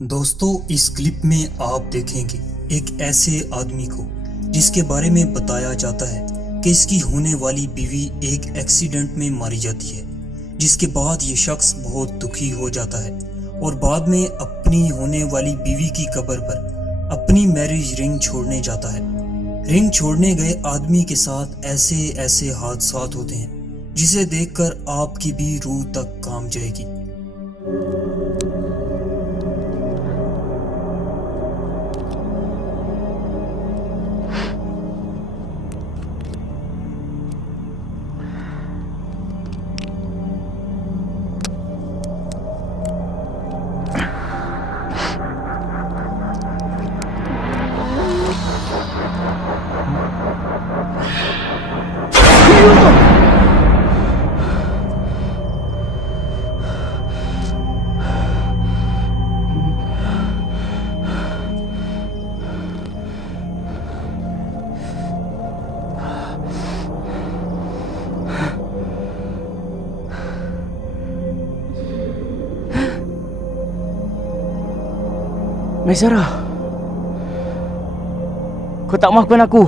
दोस्तों, इस क्लिप में आप देखेंगे एक ऐसे आदमी को जिसके बारे में बताया जाता है कि इसकी होने वाली बीवी एक एक्सीडेंट में मारी जाती है, जिसके बाद ये शख्स बहुत दुखी हो जाता है और बाद में अपनी होने वाली बीवी की कब्र पर अपनी मैरिज रिंग छोड़ने जाता है। रिंग छोड़ने गए आदमी के साथ ऐसे ऐसे हादसात होते हैं जिसे देखकर आपकी भी रूह तक कांप जाएगी। Maisara, kau tak maafkan aku.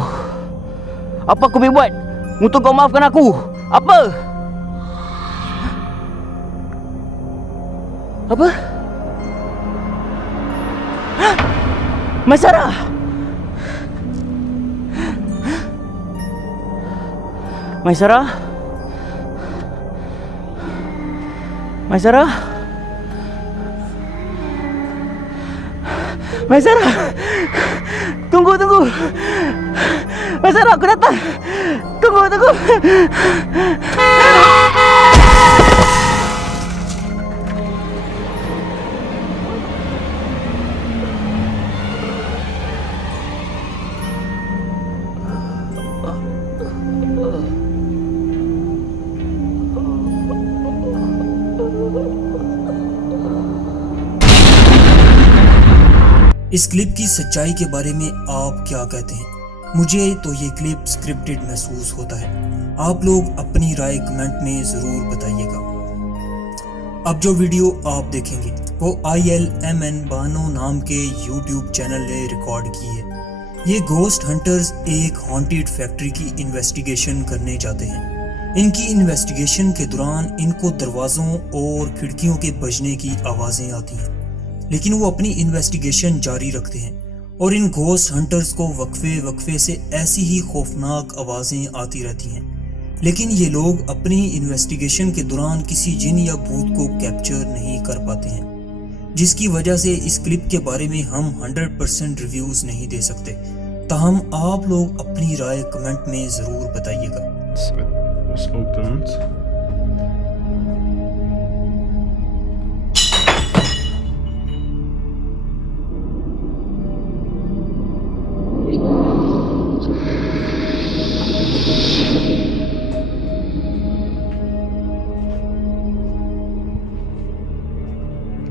Apa aku boleh buat untuk kau maafkan aku? Apa? Apa? Maisara! Maisara? Maisara? Maisara, tunggu. Maisara, aku datang. Tunggu. इस क्लिप की सच्चाई के बारे में आप क्या कहते हैं? मुझे तो ये क्लिप स्क्रिप्टेड महसूस होता है। आप लोग अपनी राय कमेंट में ज़रूर बताइएगा। अब जो वीडियो आप देखेंगे वो ILMN बानो नाम के YouTube चैनल ने रिकॉर्ड की है। ये घोस्ट हंटर्स एक हॉन्टेड फैक्ट्री की इन्वेस्टिगेशन करने जाते हैं। इनकी इन्वेस्टिगेशन के दौरान इनको दरवाज़ों और खिड़कियों के बजने की आवाज़ें आती हैं, लेकिन वो अपनी इन्वेस्टिगेशन जारी रखते हैं और इन घोस्ट हंटर्स को वक्फे से ऐसी ही खौफनाक आवाज़ें आती रहती हैं, लेकिन ये लोग अपनी इन्वेस्टिगेशन के दौरान किसी जिन या भूत को कैप्चर नहीं कर पाते हैं, जिसकी वजह से इस क्लिप के बारे में हम 100% रिव्यूज़ नहीं दे सकते। ताहम आप लोग अपनी राय कमेंट में ज़रूर बताइएगा।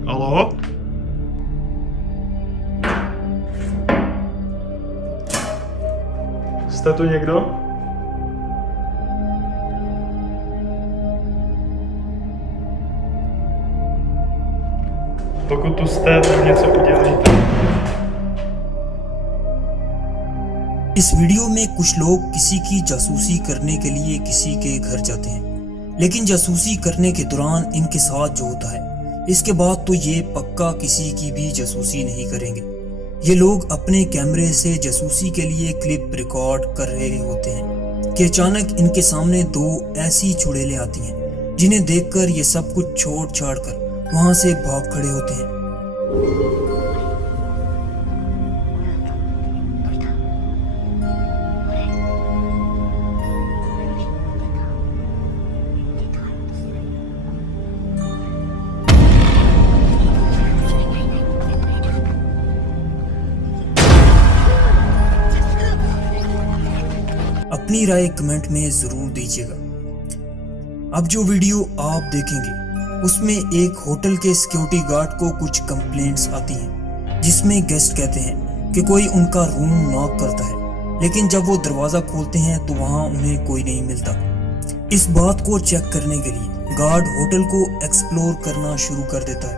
Alô? Jste tu někdo? Pokud tu jste, tak něco udělejte. इस वीडियो में कुछ लोग किसी की जासूसी करने के लिए किसी के घर जाते हैं, लेकिन जासूसी करने के दौरान इनके साथ जो होता है, इसके बाद तो ये पक्का किसी की भी जासूसी नहीं करेंगे। ये लोग अपने कैमरे से जासूसी के लिए क्लिप रिकॉर्ड कर रहे होते हैं कि अचानक इनके सामने दो ऐसी चुड़ैलें आती हैं जिन्हें देखकर ये सब कुछ छोड़ छाड़ कर वहां से भाग खड़े होते हैं। अपनी राय कमेंट में जरूर दीजिएगा। अब जो वीडियो आप देखेंगे उसमें एक होटल के सिक्योरिटी गार्ड को कुछ कंप्लेंट्स आती हैं, जिसमें गेस्ट कहते हैं कि कोई उनका रूम नॉक करता है, लेकिन जब वो दरवाजा खोलते हैं तो वहां उन्हें कोई नहीं मिलता। इस बात को चेक करने के लिए गार्ड होटल को एक्सप्लोर करना शुरू कर देता है।